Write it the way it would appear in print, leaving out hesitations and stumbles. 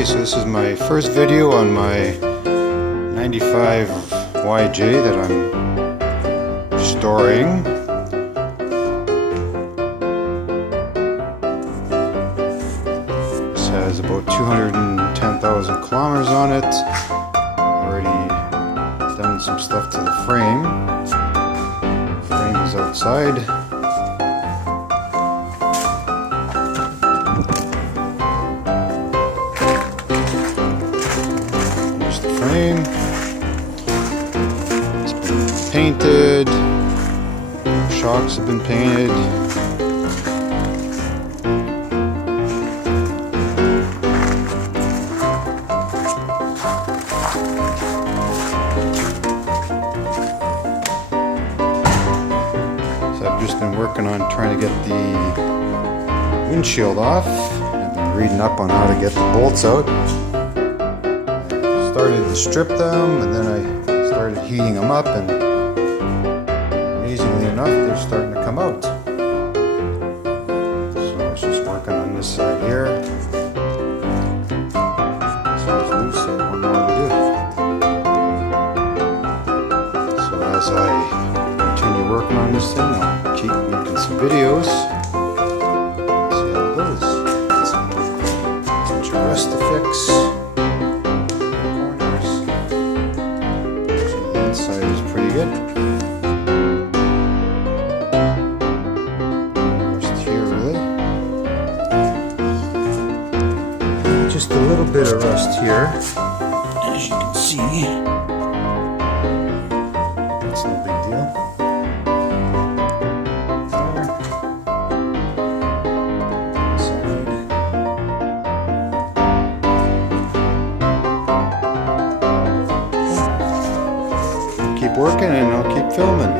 Okay, so this is my first video on my 95 YJ that I'm storing. This has about 210,000 kilometers on it. Already done some stuff to the frame. The frame is outside. Frame. It's been painted. Shocks have been painted. So I've just been working on trying to get the windshield off. I've been reading up on how to get the bolts out. Started to strip them, and then I started heating them up, and amazingly enough, they're starting to come out. So I was just working on this side here. This one's loose, so one more to do. So as I continue working on this thing, I'll keep making some videos. See how it goes. Bunch of rust to fix. Side is pretty good. Rust here, really. Just a little bit of rust here, as you can see. That's no big deal. Keep working and I'll keep filming.